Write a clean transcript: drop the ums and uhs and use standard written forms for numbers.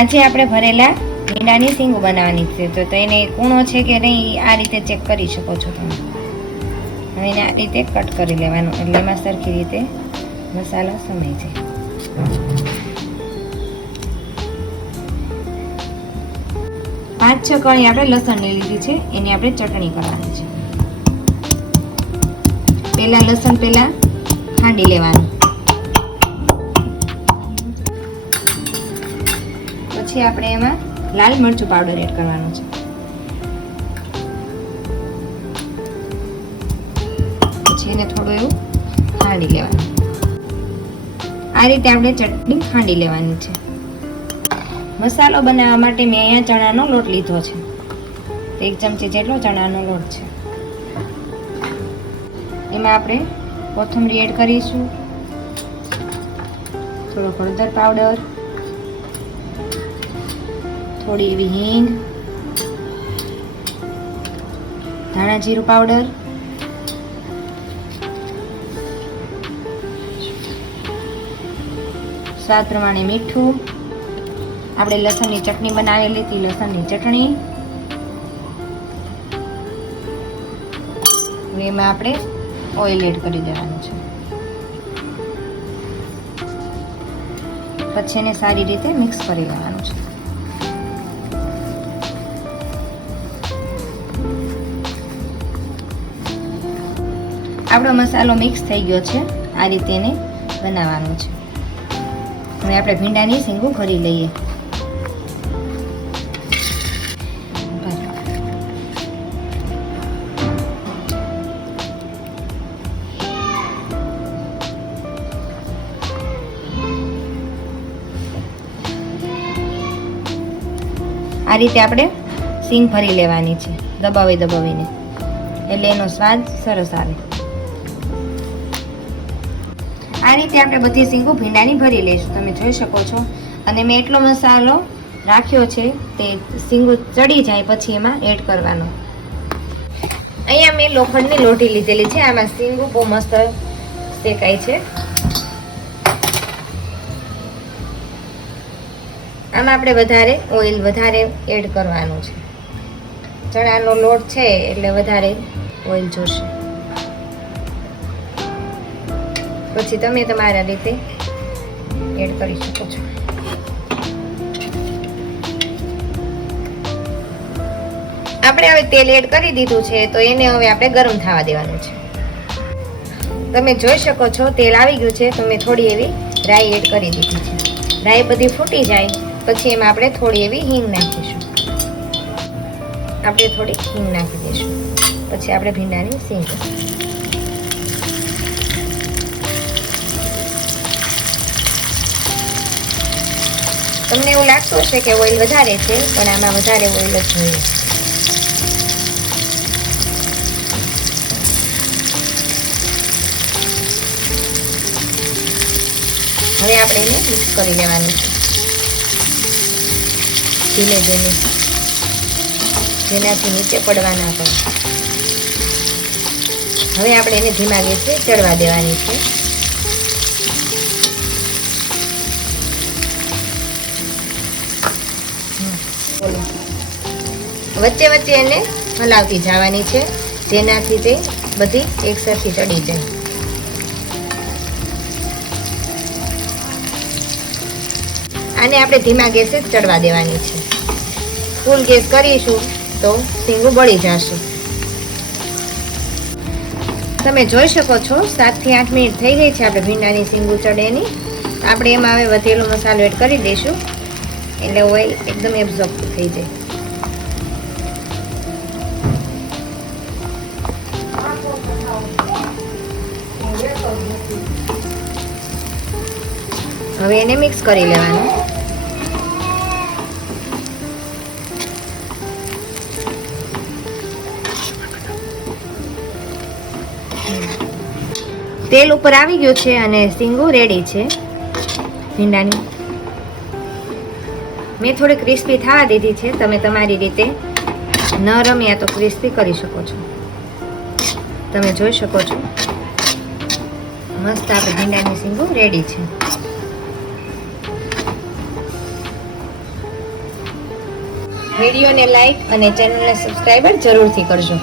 આજે આપણે ભરેલા ભીંડાની સીંગ બનાવવાની છે, તો તેને કૂણો છે કે નહીં આ રીતે ચેક કરી શકો છો તમે. હવે એને આ રીતે કટ કરી લેવાનું એટલે એમાં સરખી રીતે મસાલો સમાઈ જાય. 5-6 કળી આપણે લસણની લીધી છે, એની આપણે ચટણી કરવાની છે. પહેલા લસણ ખાંડી લેવાનું, પછી આપણે એમાં લાલ મરચું પાવડર એડ કરવાનું છે. પછી એને થોડું એવું ખાંડી લેવાનું. આ રીતે આપણે ચટણી ખાંડી લેવાની છે. મસાલો બનાવવા માટે મેં અહીંયા ચણાનો લોટ લીધો છે, 1 ચમચી જેટલો ચણાનો લોટ છે. એમાં આપણે કોથમરી એડ કરીશું, થોડો હળદર પાવડર, થોડી એવી હિંગ, ધાણા જીરું પાવડર, સ્વાદ પ્રમાણે મીઠું, આપણે લસણની ચટણી બનાવેલી હતી લસણની ચટણી, એમાં આપણે ઓઇલ એડ કરી દેવાનું છે. પછી એને સારી રીતે મિક્સ કરી લેવાનું છે. આપણો મસાલો મિક્સ થઈ ગયો છે. આ રીતે એને બનાવવાનું છે. હવે આપણે ભીંડાની સીંગું ભરી લઈએ. આ રીતે આપણે સીંગ ભરી લેવાની છે, દબાવીને, એટલે એનો સ્વાદ સરસ આવે. આ રીતે આપણે બધી સીંગો ભીંડાની ભરી લઈશું, તમે જોઈ શકો છો. અને મેં એટલો મસાલો રાખ્યો છે તે સીંગો ચડી જાય પછી એમાં એડ કરવાનો. અહીંયા મેં લોખંડની લોટી લીધેલી છે, આમાં સીંગો બહુ મસ્ત શેકાય છે. આમાં આપણે ઓઇલ વધારે એડ કરવાનું છે. ચણાનો લોટ છે એટલે વધારે ઓઇલ જોશે. પછી તમે તમારા રીતે એડ કરી શકો છો. આપણે હવે તેલ એડ કરી દીધું છે, તો એને હવે આપણે ગરમ થવા દેવાનું છે. તમે જોઈ શકો છો તેલ આવી ગયું છે, તો મેં થોડી એવી રાઈ એડ કરી દીધી છે. રાઈ બધી ફૂટી જાય પછી એમાં આપણે થોડી એવી હિંગ નાખીશું. આપણે થોડી હિંગ નાખી દઈશું. પછી આપણે ભીંડાની સીંગ. તમને એવું લાગતું હશે કે ઓઇલ વધારે છે, પણ આમાં વધારે ઓઇલ જ જોઈએ. હવે આપણે એને મિક્સ કરી લેવાનું છે ધીમે ધીમે, જેનાથી નીચે પડવા ના પડે. હવે આપણે એને ધીમા ગેસે ચડવા દેવાની છે. વચ્ચે વચ્ચે એને હલાવતી જવાની છે, જેનાથી તે બધી એકસરખી ચડી જાય. આને આપણે ધીમા ગેસે જ ચડવા દેવાની છે. ફૂલ ગેસ કરીશું તો સીંગું બળી જશે. તમે જોઈ શકો છો 7 થી 8 મિનિટ થઈ ગઈ છે આપણે ભીંડાની સીંગું ચડેની. આપણે એમાં હવે વધેલો મસાલો એડ કરી દઈશું, એટલે ઓઇલ એકદમ એબ્ઝોર્બ થઈ જાય. હવે એને મિક્સ કરી લેવાનું. તેલ ઉપર આવી ગયું છે અને સીંગું રેડી છે ભીંડાની. મેં થોડી ક્રિસ્પી થવા દીધી છે. તમે તમારી રીતે નરમ યા તો ક્રિસ્પી કરી શકો છો. તમે જોઈ શકો છો મસ્ત આપણે ભીંડાની સીંગું રેડી છે. વિડીયોને લાઈક અને ચેનલને સબસ્ક્રાઈબર જરૂરથી કરજો.